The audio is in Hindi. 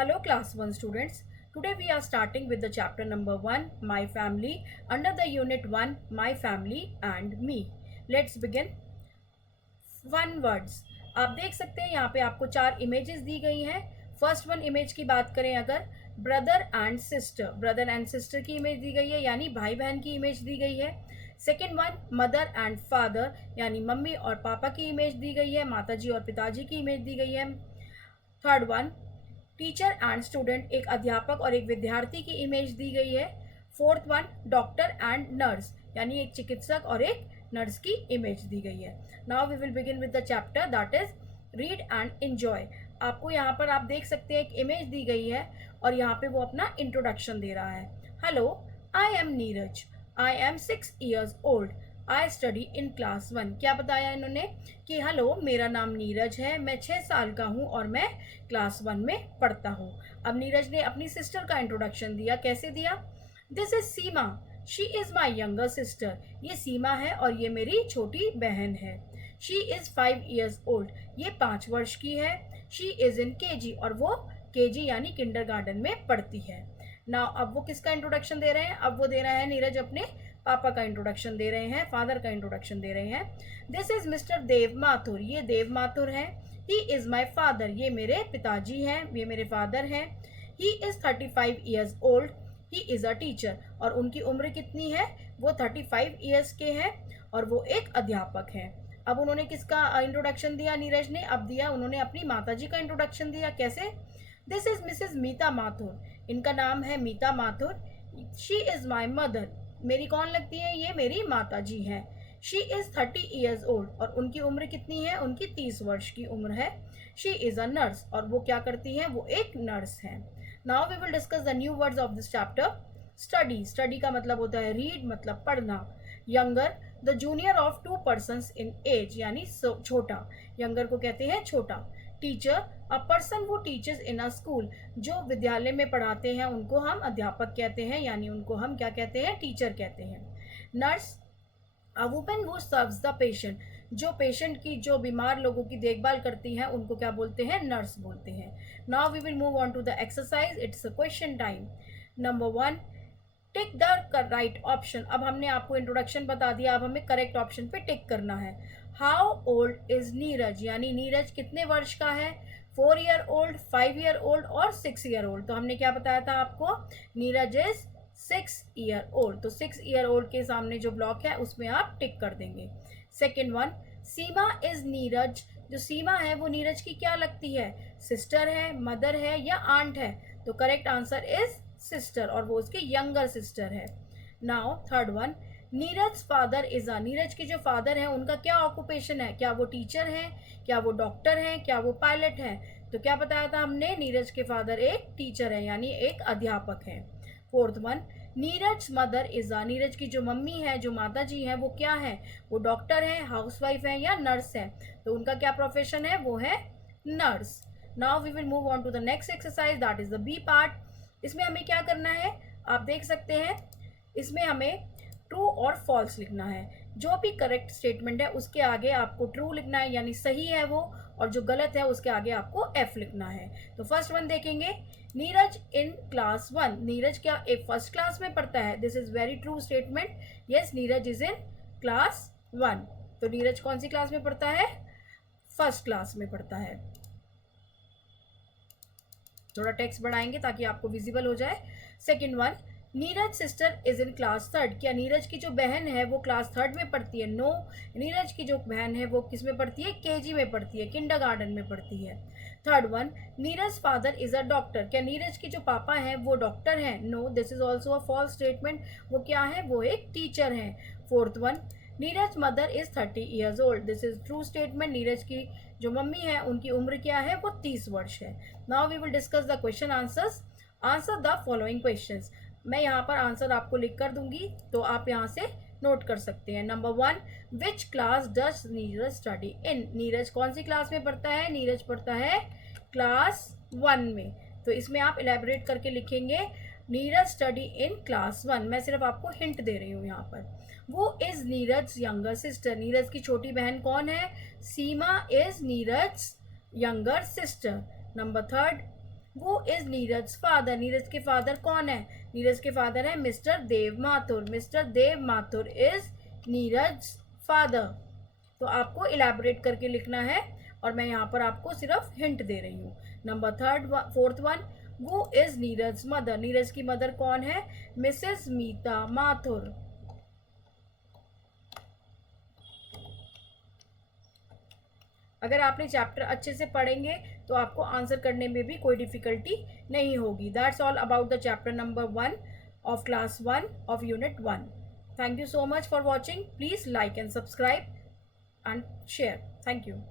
Hello class 1 students. Today we are starting with the chapter number 1 My Family under the unit 1 My Family and Me. Let's begin. One words. आप देख सकते हैं यहाँ पे आपको 4 इमेजेस दी गई हैं. फर्स्ट वन इमेज की बात करें अगर ब्रदर एंड सिस्टर की इमेज दी गई है यानी भाई बहन की इमेज दी गई है. Second one mother and father यानी मम्मी और पापा की इमेज दी गई है, माताजी और पिताजी की इमेज दी गई है. Third one teacher and student एक अध्यापक और एक विद्यार्थी की इमेज दी गई है. Fourth one doctor and nurse यानी एक चिकित्सक और एक नर्स की इमेज दी गई है. Now we will begin with the chapter that is read and enjoy. आपको यहाँ पर आप देख सकते हैं एक इमेज दी गई है और यहाँ पे वो अपना इंट्रोडक्शन दे रहा है. Hello, I am Neeraj, I am 6 years old, I study in class 1. क्या बताया इन्होंने कि हेलो मेरा नाम नीरज है, मैं 6 साल का हूँ और मैं क्लास 1 में पढ़ता हूँ. अब नीरज ने अपनी सिस्टर का इंट्रोडक्शन दिया. कैसे दिया? This is Seema, she is my younger sister. ये सीमा है और ये मेरी छोटी बहन है. शी इज़ 5 years old, ये 5 वर्ष की है. शी इज़ इन केजी और वो केजी यानी किंडरगार्टन में पढ़ती है. ना अब वो किसका इंट्रोडक्शन दे रहे हैं? अब वो दे रहे हैं नीरज अपने पापा का इंट्रोडक्शन दे रहे हैं, फादर का इंट्रोडक्शन दे रहे हैं. This is mister Dev Mathur, ये देव माथुर है. ही इज़ माई फादर, ये मेरे पिताजी हैं, ये मेरे फादर हैं. He is 35 years old, he is a teacher और उनकी उम्र कितनी है? वो 35 years के हैं और वो एक अध्यापक हैं. अब उन्होंने किसका इंट्रोडक्शन दिया नीरज ने? अब दिया उन्होंने अपनी माताजी का इंट्रोडक्शन दिया. कैसे? This is Mrs Mita Mathur, इनका नाम है Mita Mathur. She is my mother, मेरी कौन लगती है? ये मेरी माता जी हैं. शी इज़ 30 years old और उनकी उम्र कितनी है? उनकी 30 वर्ष की उम्र है. शी इज़ अ नर्स और वो क्या करती हैं? वो एक नर्स हैं. Now we will discuss the new words of this chapter. Study, study का मतलब होता है रीड, मतलब पढ़ना. Younger, the junior of 2 persons in age यानी छोटा. यंगर को कहते हैं छोटा. Teacher, a person who teaches in a school, जो विद्यालय में पढ़ाते हैं उनको हम अध्यापक कहते हैं यानी उनको हम क्या कहते हैं? टीचर कहते हैं. नर्स, अ वुमन वो सर्व्स द पेशेंट, जो पेशेंट की, जो बीमार लोगों की देखभाल करती हैं उनको क्या बोलते हैं? नर्स बोलते हैं. Now we will move on to the exercise. It's a question time. Number 1, tick the right option. अब हमने आपको इंट्रोडक्शन बता दिया, अब हमें करेक्ट ऑप्शन पे टिक करना है. हाउ ओल्ड इज नीरज, यानी नीरज कितने वर्ष का है? 4 year old, 5 year old और 6 year old. तो हमने क्या बताया था आपको? Neeraj is 6 year old. तो 6 year old के सामने जो ब्लॉक है उसमें आप टिक कर देंगे. Second one, Seema is Neeraj, जो सीमा है वो नीरज की क्या लगती है? सिस्टर है, मदर है या आंट है? तो करेक्ट आंसर इज सिस्टर और वो उसकी यंगर सिस्टर है. Now third one, Neeraj father is अ, नीरज के जो फादर हैं उनका क्या ऑक्यूपेशन है? क्या वो टीचर हैं? क्या वो डॉक्टर हैं? क्या वो पायलट हैं? तो क्या बताया था हमने? नीरज के फादर एक टीचर है यानी एक अध्यापक हैं. Fourth one, Neeraj mother is a, Neeraj की जो मम्मी है, जो माता जी हैं वो क्या है? वो डॉक्टर है, हाउसवाइफ है या नर्स है? तो उनका क्या प्रोफेशन है? वो है nurse. Now we will move on to the next exercise that is the B part. इसमें हमें क्या करना है? आप देख सकते हैं इसमें हमें ट्रू और फॉल्स लिखना है. जो भी करेक्ट स्टेटमेंट है उसके आगे आपको ट्रू लिखना है यानी सही है वो, और जो गलत है उसके आगे आपको एफ लिखना है. तो फर्स्ट वन देखेंगे, नीरज इन क्लास 1, नीरज क्या एक फर्स्ट क्लास में पढ़ता है? This is very true statement. Yes, Neeraj is in class 1. तो नीरज कौन सी क्लास में पढ़ता है? फर्स्ट क्लास में पढ़ता है. थोड़ा टेक्स्ट बढ़ाएंगे ताकि आपको विजिबल हो जाए. Second one, Neeraj sister is in class 3, क्या नीरज की जो बहन है वो क्लास 3 में पढ़ती है? नो, नीरज की जो बहन है वो किस में पढ़ती है? केजी में पढ़ती है, किंडरगार्टन में पढ़ती है. Third one, Neeraj father is a doctor, क्या नीरज के जो पापा हैं वो डॉक्टर हैं? No, this is also a false statement. वो क्या है? वो एक टीचर हैं. Fourth one, Neeraj mother is 30 years old, this is true statement. Neeraj की जो मम्मी है उनकी उम्र क्या है? वो 30 वर्ष है. Now we will discuss the question answers. Answer the following questions. मैं यहाँ पर आंसर आपको लिख कर दूंगी तो आप यहाँ से नोट कर सकते हैं. Number 1, which class does Neeraj study in, Neeraj कौन सी क्लास में पढ़ता है? नीरज पढ़ता है क्लास 1 में. तो इसमें आप इलेबोरेट करके लिखेंगे नीरज स्टडी इन क्लास 1. मैं सिर्फ आपको हिंट दे रही हूँ यहाँ पर. वो is Neeraj younger sister, Neeraj की छोटी बहन कौन है? Seema is Neeraj younger sister. Number 3, वो इज नीरज फादर, नीरज के फादर कौन है? नीरज के फादर है mister Dev Mathur, mister Dev Mathur is Neeraj father. तो आपको इलेबोरेट करके लिखना है और मैं यहाँ पर आपको सिर्फ हिंट दे रही हूँ। नंबर फोर्थ वन, वो इज नीरज मदर, नीरज की मदर कौन है? मिसेस मीता माथुर। अगर आपने चैप्टर अच्छे से पढ़ेंगे तो आपको आंसर करने में भी कोई डिफिकल्टी नहीं होगी। That's all about the chapter number 1 of class 1 of unit 1. Thank you so much for watching. Please like and subscribe and share. Thank you.